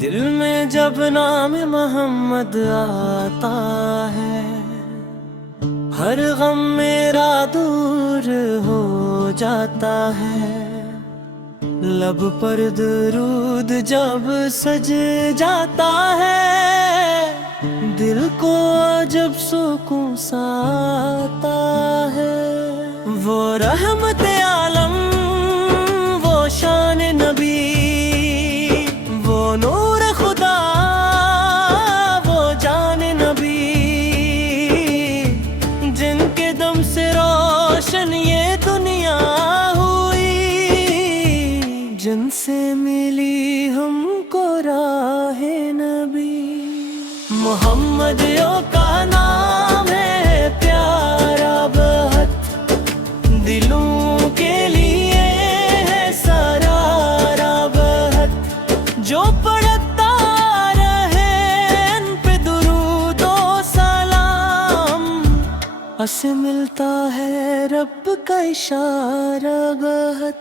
دل میں جب نام محمد آتا ہے، ہر غم میرا دور ہو جاتا ہے۔ لب پر درود جب سج جاتا ہے، دل کو جب سکون سا آتا ہے۔ وہ رحمت عالم، وہ شان نبی، وہ نور خدا، وہ جان نبی، جن کے دم سے روشن یہ دنیا ہوئی، جن سے ملی ہم کو راہ نبی۔ محمد کا نام ہے پیارا بہت، دلوں کے لیے ہے سرارا بہت، جو پڑھتا رہے ان پہ درود و سلام، اسے ملتا ہے رب کا اشارہ بہت۔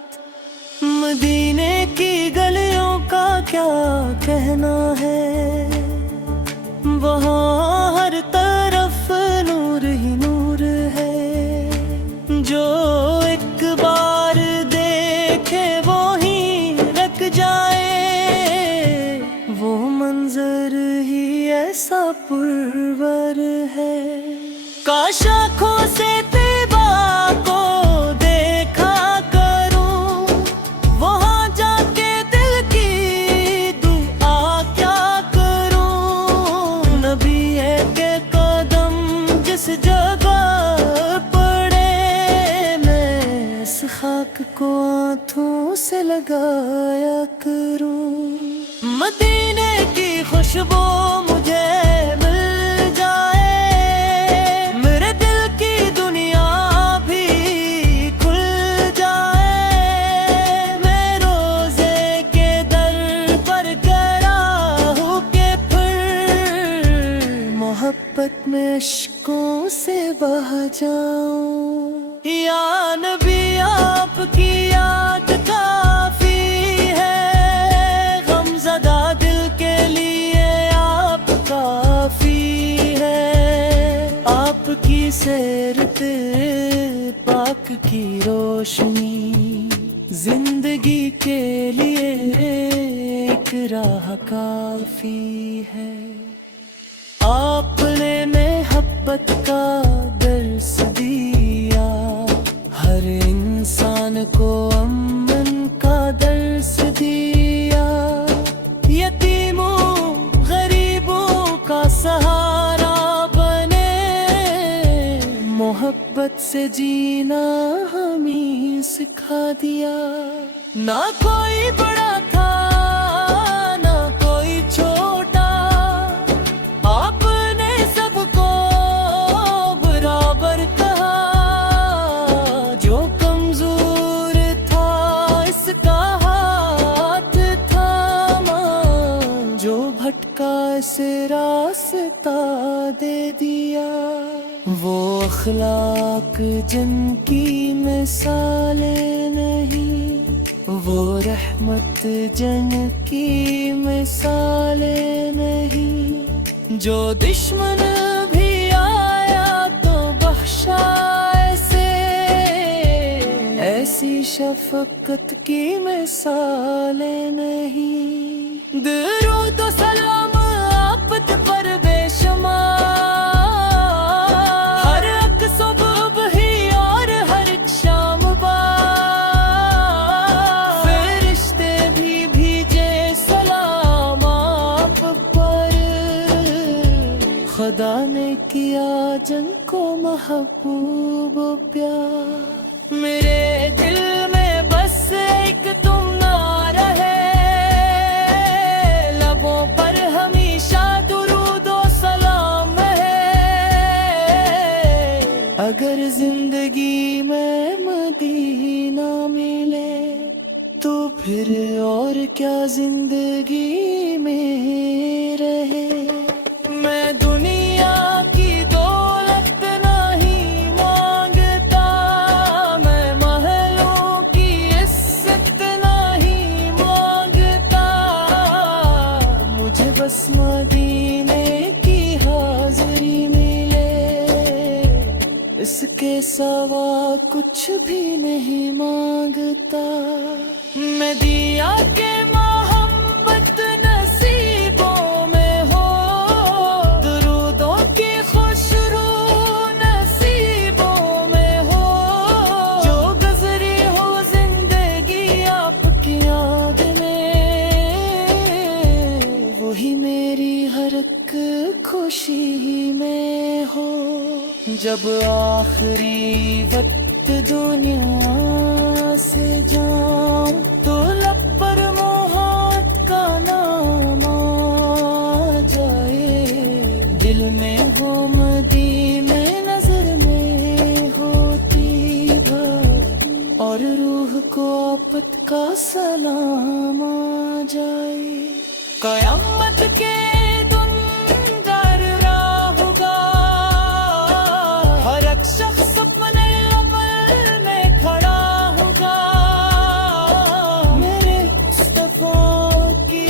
مدینے کی گلیوں کا کیا کہنا ہے، وہاں ہر طرف نور ہی نور ہے، جو ایک بار دیکھے وہی رک جائے، وہ منظر ہی ایسا پرور ہے۔ کاش آنکھوں سے طیبہ کو دیکھا کروں، وہاں جا کے دل کی دعا کیا کروں۔ نبی ہے کہ قدم جس جگہ پڑے، میں اس خاک کو ہاتھوں سے لگایا کروں۔ مدینے کی خوشبو مجھے مل جائے، میرے دل کی دنیا بھی کھل جائے، میں روزے کے در پر کھڑا ہو کے پھر محبت میں عشقوں سے بہہ جاؤں۔ یا نبی آپ کی یاد کافی ہے، غم زدہ دل کے لیے آپ کافی ہے، آپ کی سیرت پاک کی روشنی، زندگی کے لیے ایک راہ کافی ہے۔ آپ نے محبت کا درس دیا، ہر انسان کو امن کا درس دیا، یتیموں غریبوں کا سہارا بنے، محبت سے جینا ہمیں سکھا دیا۔ نہ کوئی بڑا تھا نہ کوئی چھوٹا، آپ نے سب کو برابر کہا، جو کمزور تھا اس کا ہاتھ تھاما، جو بھٹکا اسے راستہ دے دیا۔ وہ اخلاق جن کی مثالیں نہیں، وہ رحمت جن کی مثالیں نہیں، جو دشمن بھی آیا تو بخشا ایسے، ایسی شفقت کی مثالیں نہیں۔ درود و سلام آپ پر بے شمار، ہر ایک صبح ہی اور ہر ایک شام بعد، فرشتے بھی بھیجے سلام آپ پر، خدا نے کیا جن کو محبوب و پیار۔ میرے دل میں بس ایک تم نعرہ ہے، لبوں پر ہمیشہ درود و سلام ہے، اگر زندگی میں مدینہ ملے تو پھر اور کیا زندگی میں رہے۔ میں دنیا کی دولت نہیں مانگتا، میں محلوں کی عزت نہیں مانگتا، سوا کچھ بھی نہیں مانگتا، میں دیا کہ محبت نصیبوں میں ہو، درودوں کی خوشبو نصیبوں میں ہو، جو گزری ہو زندگی آپ کی یاد میں، وہی میری ہر ایک خوشی میں ہو۔ جب آخری وقت دنیا سے جاؤں تو لب پر محبت کا نام آ جائے، دل میں ہو مدینے نظر میں ہوتی بھر، اور روح کو آفت کا سلام آ جائے۔ قیامت کے شخص اپنے عمل میں کھڑا ہوگا، میرے مصطفیٰ کی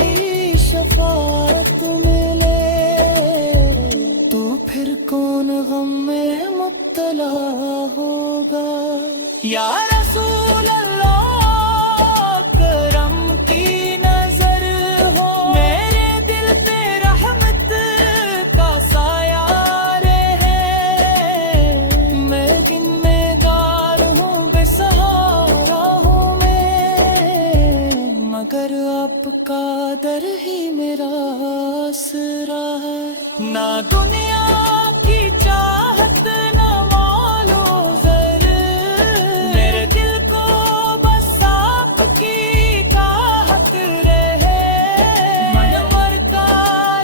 شفاعت ملے، تو پھر کون غم میں مبتلا ہوگا۔ یا رسول اللہ کرم کی نظر ہو، میرے دل پہ رحمت کا سایہ مگر آپ کا در ہی میرا آسرا ہے، نہ دنیا کی چاہت نہ مال و زر، میرے دل کو بس آپ کی چاہت رہے، من مرتا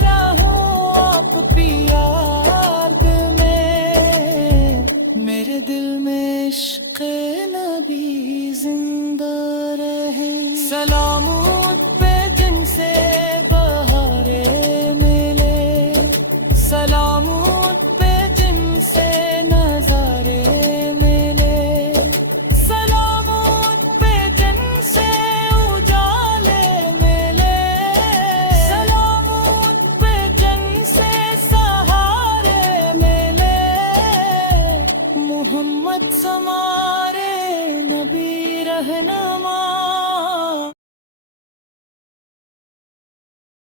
رہوں آپ پیار میں، میرے دل میں عشق نبی زندہ رہے۔ سلام